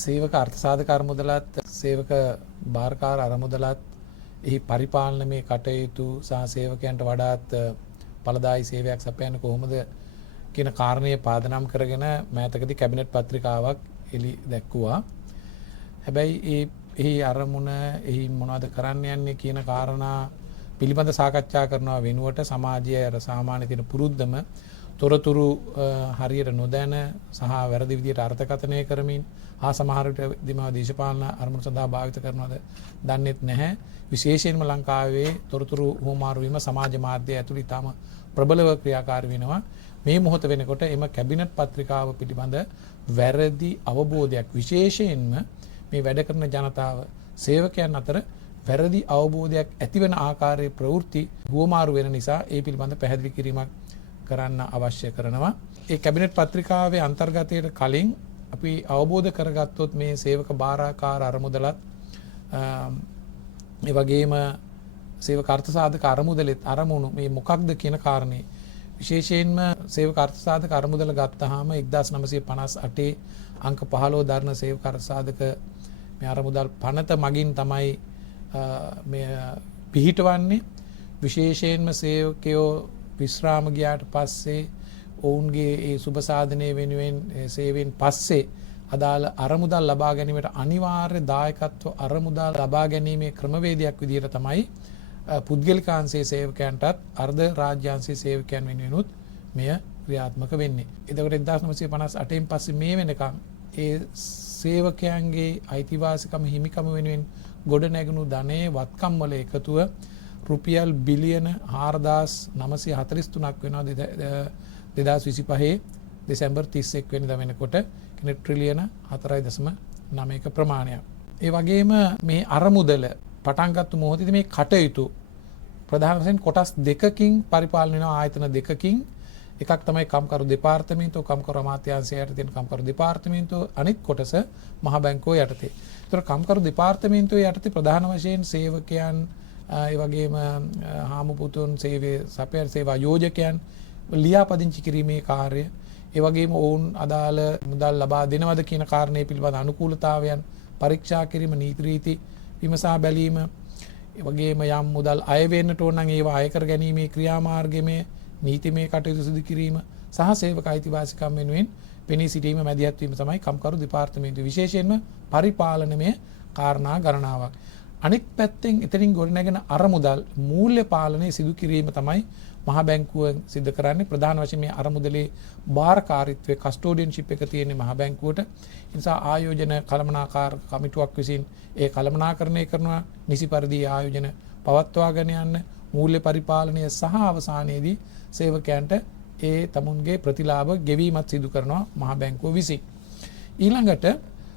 සේවක අර්ථසාධක අරමුදලත් සේවක භාරකාර අරමුදලත් එහි පරිපාලනමය කටයුතු සහ සේවකයන්ට වඩාත් ඵලදායී සේවයක් සපයන්නේ කොහොමද කියන කාරණය පාදනම් කරගෙන මෑතකදී කැබිනට් පත්‍රිකාවක් එළි දැක්වුවා. හැබැයි එහි අරමුණ එහි මොනවද කරන්න යන්නේ කියන කාරණා පිළිබඳ සාකච්ඡා කරනවා වෙනුවට සමාජයේ අර සාමාන්‍ය තියෙන පුරුද්දම තොරතුරු හරියට නොදැන සහ වැරදි විදිහට අර්ථකථනය කරමින් සමහර විට දේශපාලන අරමුණු සඳහා භාවිත කරනවද දන්නේත් නැහැ. විශේෂයෙන්ම ලංකාවේ තොරතුරු හුවමාරු වීම සමාජ මාධ්‍ය ඇතුළේ ඉතාම ප්‍රබලව ක්‍රියාකාරී වෙනවා. මේ මොහොත වෙනකොට එම කැබිනට් පත්‍රිකාව පිළිබඳ වැරදි අවබෝධයක් විශේෂයෙන්ම මේ වැඩ කරන ජනතාව සේවකයන් අතර වැරදි අවබෝධයක් ඇතිවන ආකාරයේ ප්‍රවෘත්ති හුවමාරු වෙන නිසා ඒ පිළිබඳ පැහැදිලි කිරීමක් කරන්න අවශ්‍ය කරනවා. ඒ කැබිනට් පත්‍රිකාවේ අන්තර්ගතයට කලින් අපි අවබෝධ කරගත්තොත් මේ සේවක භාරකාර අරමුදලත් ඒ වගේම සේවක අර්ථසාධක අරමුදලෙත් අරමුණු මේ මොකක්ද කියන කාරණේ විශේෂයෙන්ම සේවක අර්ථසාධක අරමුදල ගත්තාම 1958 අංක 15 දරන සේවක අර්ථසාධක මේ අරමුදල් පනත මගින් තමයි මේ පිහිටවන්නේ. විශේෂයෙන්ම සේවකයෝ විශ්‍රාම ගියාට පස්සේ ඔවුන්ගේ ඒ සුබ සාධනය වෙනුවෙන් සේවයෙන් පස්සේ අදාළ අරමුදල් ලබා ගැනීමට අනිවාර්ය දායකත්ව අරමුදල් ලබා ගැනීමේ ක්‍රමවේදයක් විදිහට තමයි පුද්ගලිකාංශයේ සේවකයන්ටත් අර්ධ රාජ්‍යාංශයේ සේවකයන් වෙනුවෙනුත් මෙය ක්‍රියාත්මක වෙන්නේ. එතකොට 1958න් පස්සේ මේ වෙනකම් ඒ සේවකයන්ගේ අයිතිවාසිකම හිමිකම වෙනුවෙන් ගොඩ නැගුණු ධනයේ වත්කම් වල එකතුව රුපියල් බිලියන 4943ක් වෙනවා 2025 දෙසැම්බර් 31 වෙනිදා වෙනකොට කෙනෙක් ට්‍රිලියන 4.9ක ප්‍රමාණයක්. ඒ වගේම මේ අරමුදල පටන් ගත්ත මොහොතේදී මේ කටයුතු ප්‍රධාන වශයෙන් කොටස් දෙකකින් පරිපාලනය වෙන ආයතන දෙකකින් එකක් තමයි කම්කරු දෙපාර්තමේන්තුව කම්කරු අමාත්‍යාංශය යටතේ තියෙන කම්කරු දෙපාර්තමේන්තුව අනිත් කොටස මහ බැංකුව යටතේ. ඒතර කම්කරු දෙපාර්තමේන්තුව යටතේ ප්‍රධාන වශයෙන් සේවකයන් ඒ වගේම හාමුපුතුන් සපයන සේවා යෝජකයන් ලියාපදිංචි කිරීමේ කාර්ය ඒ වගේම ඔවුන් අදාළ මුදල් ලබා දෙනවද කියන කාරණේ පිළිබඳ අනුකූලතාවයන් පරීක්ෂා කිරීම නීති රීති විමසා බැලීම ඒ වගේම යම් මුදල් අය වෙන්නට ඕන නම් ඒවා අය කර ගැනීමේ ක්‍රියාමාර්ගමය නීතිමය කටයුතු සිදු කිරීම සහ සේවක අයිතිවාසිකම් වෙනුවෙන් පෙනී සිටීම මැදිහත් වීම තමයි කම්කරු දෙපාර්තමේන්තුව විශේෂයෙන්ම පරිපාලනමය කාරණා ගණනාවක්. අනිත් පැත්තෙන් එතනින් ගොඩනැගෙන අරමුදල් මූල්‍ය පාලනය සිදු කිරීම තමයි මහ බැංකුව සිදු කරන්නේ. ප්‍රධාන වශයෙන් මේ අරමුදලේ භාරකාරීත්වයේ කස්ටෝඩියන්ෂිප් එක තියෙන්නේ මහ බැංකුවට. ඒ නිසා ආයෝජන කළමනාකාර කමිටුවක් විසින් ඒ කළමනාකරණය කරනවා. නිසි පරිදි ආයෝජන පවත්වාගෙන යන්න මූල්‍ය පරිපාලනය සහ අවසානයේදී සේවකයන්ට ඒ තමුන්ගේ ප්‍රතිලාභ ගෙවීමත් සිදු කරනවා මහ බැංකුව විසින්. ඊළඟට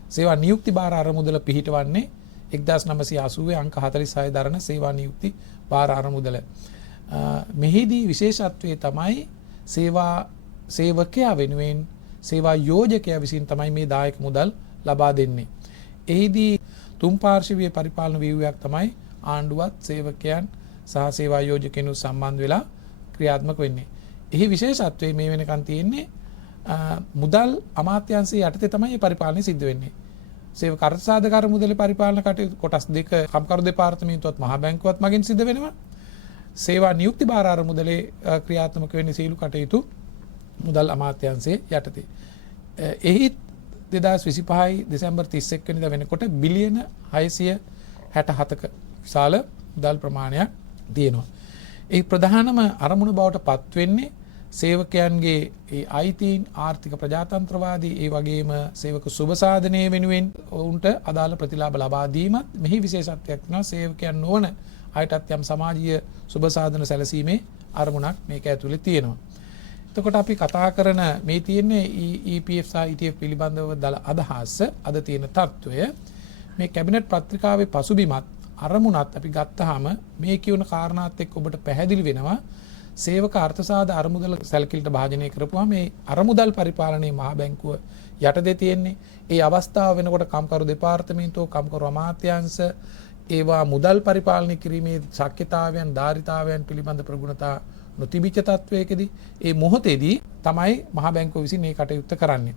සේවා නියුක්ති භාර අරමුදල පිහිටවන්නේ 1980 අංක 46 දරන සේවා නියුක්ති භාර අරමුදල. මෙහිදී විශේෂත්වය තමයි සේවකයා වෙනුවෙන් සේවා යෝජකයා විසින් තමයි මේ දායක මුදල් ලබා දෙන්නේ. එහිදී තුන් පාර්ශවීය පරිපාලන ව්‍යුහයක් තමයි ආණ්ඩුවත් සේවකයන් සහ සේවා යෝජකයන් සම්බන්ධ වෙලා ක්‍රියාත්මක වෙන්නේ. එහි විශේෂත්වය මේ වෙනකන් තියෙන්නේ මුදල් අමාත්‍යාංශය යටතේ තමයි මේ පරිපාලනය සිද්ධ වෙන්නේ. සේවක අර්ථසාධක අරමුදලේ පරිපාලන කටයුතු කොටස් දෙක කම්කරු දෙපාර්තමේන්තුවත් මහ බැංකුවත් මගින් සිද්ධ වෙනවා. සේවා නියුක්ති භාර අරමුදලේ ක්‍රියාත්මක වෙන්නේ සීළු කටයුතු මුදල් අමාත්‍යාංශයේ යටතේ. එහි 2025 දෙසැම්බර් 31 වෙනිදා වෙනකොට බිලියන 667ක විශාල මුදල් ප්‍රමාණයක් තියෙනවා. ඒ ප්‍රධානම අරමුණ බවට පත් වෙන්නේ සේවකයන්ගේ ඒ අයිතීන් ආර්ථික ප්‍රජාතන්ත්‍රවාදී ඒ වගේම සේවක සුබ සාධනය වෙනුවෙන් ඔවුන්ට අදාළ ප්‍රතිලාභ ලබා දීමත් මෙහි විශේෂත්වයක් වෙනවා. සේවකයන් නොවන අයටත් යම් සමාජීය සුබ සාධන සැලසීමේ අරමුණක් මේක ඇතුලේ තියෙනවා. එතකොට අපි කතා කරන මේ තියෙන්නේ EPF සහ ETF පිළිබඳව දල අදහස අද තියෙන තත්වය මේ කැබිනට් පත්‍රිකාවේ පසුබිමත් අරමුණත් අපි ගත්තාම මේ කියන කාරණාත් එක්ක ඔබට පැහැදිලි වෙනවා සේවක අර්ථසාධ අරමුදල සැලකිලිට භාජනය කරපුවා මේ අරමුදල් පරිපාලනයේ මහ බැංකුව යටතේ තියෙන්නේ. ඒ අවස්ථාව වෙනකොට කම්කරු දෙපාර්තමේන්තුව කම්කරු අමාත්‍යාංශ ඒවා මුදල් පරිපාලනය කිරීමේ ශක්්‍යතාවයන් ධාරිතාවයන් පිළිබඳ ප්‍රගුණතා නොතිබිච්ච තත්වයකදී ඒ මොහොතේදී තමයි මහ බැංකුව විසින් මේ කටයුත්ත කරන්නේ.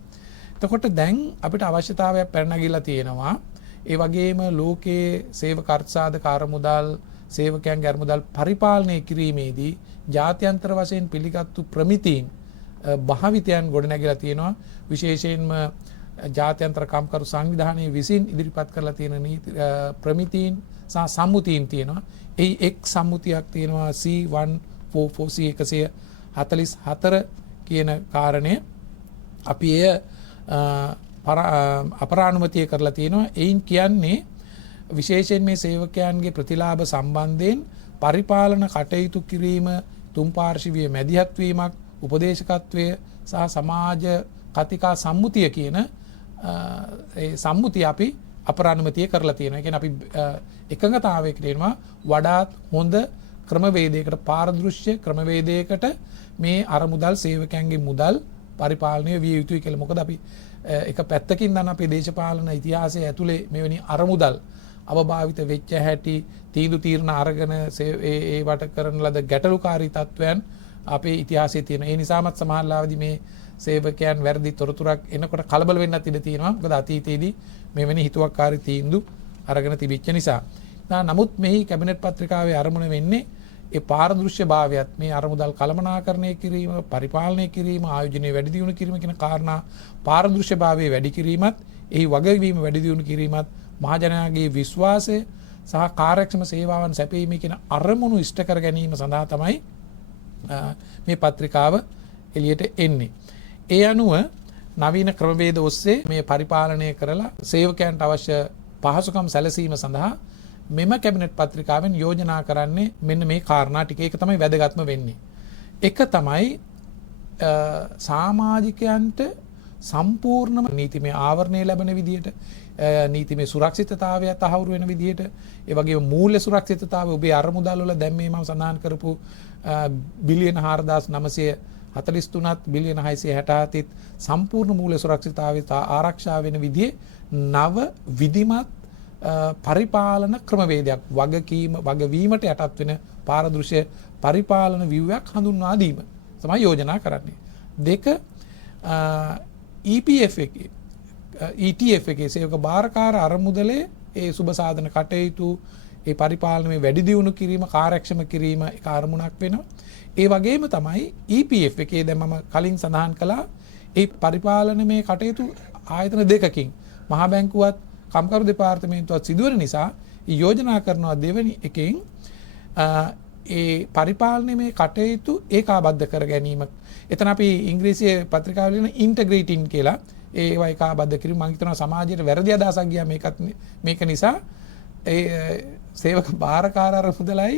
එතකොට දැන් අපිට අවශ්‍යතාවයක් පැනනගිලා තියෙනවා. ඒ වගේම ලෝකයේ සේවක අර්ථසාධක අරමුදල් සේවකයන්ගේ අරමුදල් පරිපාලනය කිරීමේදී ජාත්‍යන්තර වශයෙන් පිළිගත්තු ප්‍රමිතීන් භාවිතයන් ගොඩනැගිලා තියෙනවා. විශේෂයෙන්ම ජාත්‍යන්තර කම්කරු සංවිධානයේ විසින් ඉදිරිපත් කරලා තියෙන ප්‍රමිතීන් සහ සම්මුතීන් තියෙනවා. ඒ එක් සම්මුතියක් තියෙනවා C144 144 කියන කාරණය. අපි එය අපරානුමතිය කරලා තියෙනවා. එයින් කියන්නේ විශේෂයෙන් මේ සේවකයන්ගේ ප්‍රතිලාභ සම්බන්ධයෙන් පරිපාලන කටයුතු කිරීම, තුන් පාර්ශවීය මැදිහත් වීමක්, උපදේශකත්වය සහ සමාජ කතිකා සම්මුතිය කියන ඒ සම්මුතිය අපි අපරානුමතිය කරලා තියෙනවා. ඒ කියන්නේ අපි එකඟතාවයකට එනවා වඩාත් හොඳ ක්‍රමවේදයකට, පාරදෘශ්‍ය ක්‍රමවේදයකට මේ අරමුදල් සේවකයන්ගේ මුදල් පරිපාලනය විය යුතුයි කියලා. මොකද අපි එක පැත්තකින් නම් අපේ දේශපාලන ඉතිහාසය ඇතුලේ මෙවැනි අරමුදල් අවභාවිත වෙච්ච හැටි, තීන්දුව අරගෙන ඒවට කරන ලද ගැටලුකාරී තත්වයන් අපේ ඉතිහාසයේ තියෙන. ඒ නිසාමත් සමහරවිට මේ සේවකයන් වැරදි තොරතුරක් එනකොට කලබල වෙන්නත් ඉඩ තියෙනවා. මොකද අතීතයේදී මෙවැනි හිතුවක්කාරී තීන්දුව අරගෙන තිබිච්ච නිසා. නමුත් මෙහි කැබිනට් පත්‍රිකාවේ අරමුණ වෙන්නේ ඒ පාරදෘශ්‍ය භාවයත්, මේ අරමුදල් කළමනාකරණය කිරීම, පරිපාලනය කිරීම, ආයෝජනය වැඩි දියුණු කිරීම කියන කාරණා පාරදෘශ්‍ය භාවයේ වැඩි කිරීමත්, එහි වගවීම වැඩි දියුණු කිරීමත්, මහජනයාගේ විශ්වාසය සහ කාර්යක්ෂම සේවාවන් සැපයීම කියන අරමුණු ඉෂ්ට කර ගැනීම සඳහා තමයි මේ පත්‍රිකාව එළියට එන්නේ. ඒ අනුව නවීන ක්‍රමවේද ඔස්සේ මේ පරිපාලනය කරලා සේවකයන්ට අවශ්‍ය පහසුකම් සැලසීම සඳහා මෙම කැබිනට් පත්‍රිකාවෙන් යෝජනා කරන්නේ මෙන්න මේ කාරණා ටික. ඒක තමයි වැදගත්ම වෙන්නේ. එක තමයි සමාජිකයන්ට සම්පූර්ණම නීතිමය ආවරණය ලැබෙන විදිහට, නීතිමය සුරක්ෂිතතාවය තහවුරු වෙන විදිහට, ඒ වගේම මූල්‍ය සුරක්ෂිතතාවය ඔබේ අරමුදල් වල දැන් මේ මම සඳහන් කරපු බිලියන 4943ත් බිලියන 667ත් සම්පූර්ණ මූල්‍ය සුරක්ෂිතතාවය ආරක්ෂා වෙන විදිහේ නව විධිමත් පරිපාලන ක්‍රමවේදයක්, වගවීමට යටත් වෙන පාරදෘශ්‍ය පරිපාලන ව්‍යුහයක් හඳුන්වා දීම තමයි යෝජනා කරන්නේ. දෙක, ETF එකේ සේවක භාරකාර අරමුදලේ ඒ සුබ සාධන කටයුතු, ඒ පරිපාලනයේ වැඩි දියුණු කිරීම, කාර්යක්ෂම කිරීම එක අරමුණක් වෙනවා. ඒ වගේම තමයි EPF එකේ දැන් මම කලින් සඳහන් කළා ඒ පරිපාලනයේ කටයුතු ආයතන දෙකකින් මහා බැංකුවත් කම්කරු දෙපාර්තමේන්තුවත් සිදුවන නිසා යෝජනා කරනවා දෙවෙනි එකෙන් ඒ පරිපාලනයේ කටයුතු ඒකාබද්ධ කර ගැනීම. එතන අපි ඉංග්‍රීසියේ පත්‍රිකාවල ලියන ඉන්ටග්‍රේටින් කියලා ඒවා ඒකාබද්ධ කිරීම. මම හිතනවා සමාජයට වැරදි අදහසක් ගියා මේක නිසා ඒ සේවක භාරකාර අරමුදලයි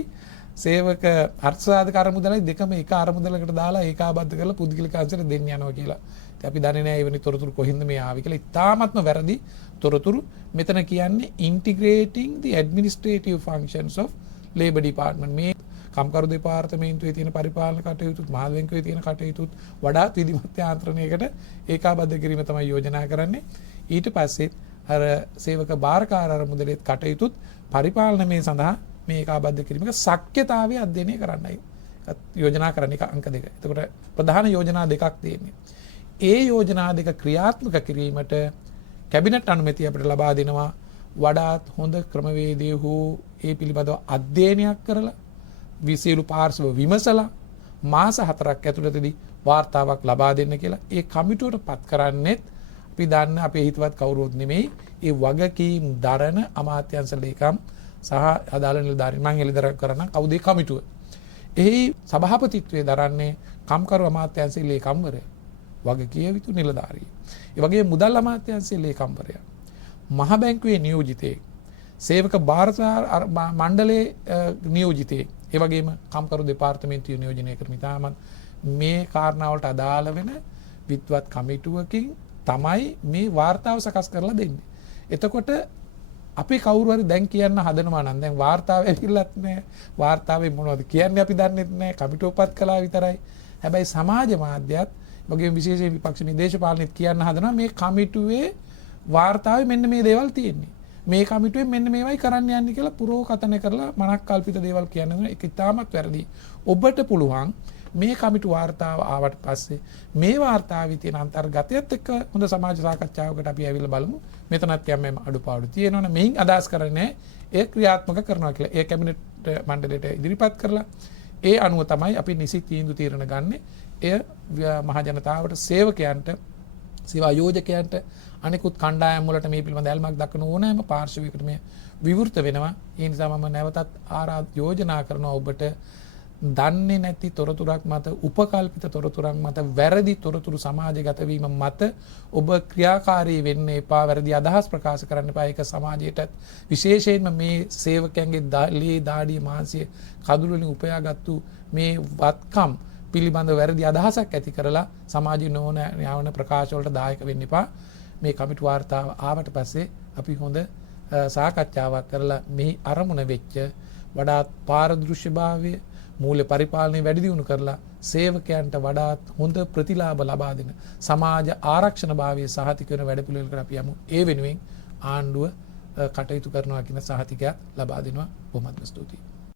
සේවක අර්ථසාධක අරමුදලයි දෙකම එක අරමුදලකට දාලා ඒකාබද්ධ කරලා පුද්ගලික අංශයට දෙන්න යනවා කියලා. ඉතින් අපි දන්නේ නැහැ එවැනි තොරතුරු කොහින්ද මේ ආවේ කියලා. ඉතාමත්ම වැරදි තොරතුරු. මෙතන කියන්නේ integrating the administrative functions of labor department. මේ කම්කරු දෙපාර්තමේන්තුවේ තියෙන පරිපාලන කටයුතුත්, මහා බැංකුවේ තියෙන කටයුතුත් වඩාත් විධිමත් යාන්ත්‍රණයකට ඒකාබද්ධ කිරීම තමයි යෝජනා කරන්නේ. ඊට පස්සේ අර සේවක භාරකාර අරමුදලේ කටයුතුත් පරිපාලනයේ සඳහා මේ ඒකාබද්ධ කිරීමක ශක්්‍යතාවය අධ්‍යයනය කරන්නයි යෝජනා කරන්නේ. අංක 2. එතකොට ප්‍රධාන යෝජනා දෙකක් තියෙනවා. ඒ යෝජනා දෙක ක්‍රියාත්මක කිරීමට කැබිනට් අනුමැතිය අපිට ලබා දෙනවා. වඩාත් හොඳ ක්‍රමවේදය හෝ ඒ පිළිබඳව අධ්‍යයනයක් කරලා විසියලු පාර්ශ්ව විමසලා මාස 4ක් ඇතුළතදී වාර්තාවක් ලබා දෙන්න කියලා ඒ කමිටුවට පත් කරන්නේත් අපි දන්න අපේ හිතවත් කවුරුත් නෙමෙයි, ඒ වගකීම් දරන අමාත්‍යංශ ලේකම් සහ අදාළ නිලධාරීන්. මම එළිදරව් කරන කවුද ඒ කමිටුව? එහි සභාපතිත්වයේ දරන්නේ කම්කරු අමාත්‍යංශයේ ලේකම්වරයා, වගකිය යුතු නිලධාරියෙක්. ඒ වගේම මුදල් අමාත්‍යංශයේ ලේකම්වරයා, මහ බැංකුවේ නියෝජිතයෙක්, සේවක භාරකාර මණ්ඩලයේ නියෝජිතයෙක්, ඒ වගේම කම්කරු දෙපාර්තමේන්තුවේ නියෝජනය කරන ඉතාමත් මේ කාරණාවලට අදාළ වෙන විද්වත් කමිටුවකින් තමයි මේ වාර්තාව සකස් කරලා දෙන්නේ. එතකොට අපි කවුරු හරි දැන් කියන්න හදනවා නම් දැන් වාර්තාව ඇවිල්ලත් නැහැ, වාර්තාවේ මොනවද කියන්නේ අපි දන්නෙත් නැහැ, කමිටුවපත් කළා විතරයි. හැබැයි සමාජ මාධ්‍යත් වගේම විශේෂයෙන් විපක්ෂ දේශපාලනෙත් කියන්න හදනවා මේ කමිටුවේ වාර්තාවේ මෙන්න මේ දේවල් තියෙන්නේ, මේ කමිටුවෙන් මෙන්න මේවයි කරන්න යන්නේ කියලා පුරෝකථන කරලා මනක් කල්පිත දේවල් කියන්නේ ඒක ඉතාමත් වැරදි. ඔබට පුළුවන් මේ කමිටු වාර්තාව ආවට පස්සේ මේ වාර්තාවේ තියෙන අන්තර්ගතයත් එක්ක හොඳ සමාජ සාකච්ඡාවකට අපි ඇවිල්ලා බලමු. මෙතනත් යම් අඩුපාඩු තියෙනවනේ. මෙයින් අදහස් කරන්නේ ඒ ක්‍රියාත්මක කරනවා කියලා. ඒ කැබිනට් මණ්ඩලයට ඉදිරිපත් කරලා ඒ අනුව තමයි අපි නිසි තීන්දුව తీරන ගන්නෙ. එය මහ ජනතාවට සේවකයන්ට සේවා යෝජකයන්ට අනිකුත් කණ්ඩායම් වලට මේ පිළිබඳ ඇල්මක් දක්වන ඕනෑම පාර්ශවයකට මේ විවෘත වෙනවා. ඒ නිසා මම නැවතත් යෝජනා කරනවා ඔබට දන්නේ නැති තොරතුරක් මත උපකල්පිත තොරතුරක් මත වැරදි තොරතුරු සමාජගත වීම මත ඔබ ක්‍රියාකාරී වෙන්න එපා. වැරදි අදහස් ප්‍රකාශ කරන්න එපා. ඒක සමාජයටත් විශේෂයෙන්ම මේ සේවකයන්ගේ ලේ දාඩිය මාංශය කඳුළු වලින් උපයාගත්තු මේ වත්කම් පිළිබඳ වැරදි අදහසක් ඇති කරලා සමාජයේ නොවන යවන ප්‍රකාශ වලට දායක වෙන්න එපා. මේ කමිටු වාර්තාව ආවට පස්සේ අපි හොඳ සාකච්ඡාවක් කරලා මේ අරමුණ වෙච්ච වඩාත් පාරදෘශ්‍යභාවය මූල්‍ය පරිපාලනය වැඩි දියුණු කරලා සේවකයන්ට වඩාත් හොඳ ප්‍රතිලාභ ලබා දෙන සමාජ ආරක්ෂණ භාවයේ සහතික වෙන වැඩපිළිවෙලකට අපි යමු. ඒ වෙනුවෙන් ආණ්ඩුව කටයුතු කරනවා කියන සහතිකයක් ලබා දෙනවා. බොහොමත්ම ස්තුතියි.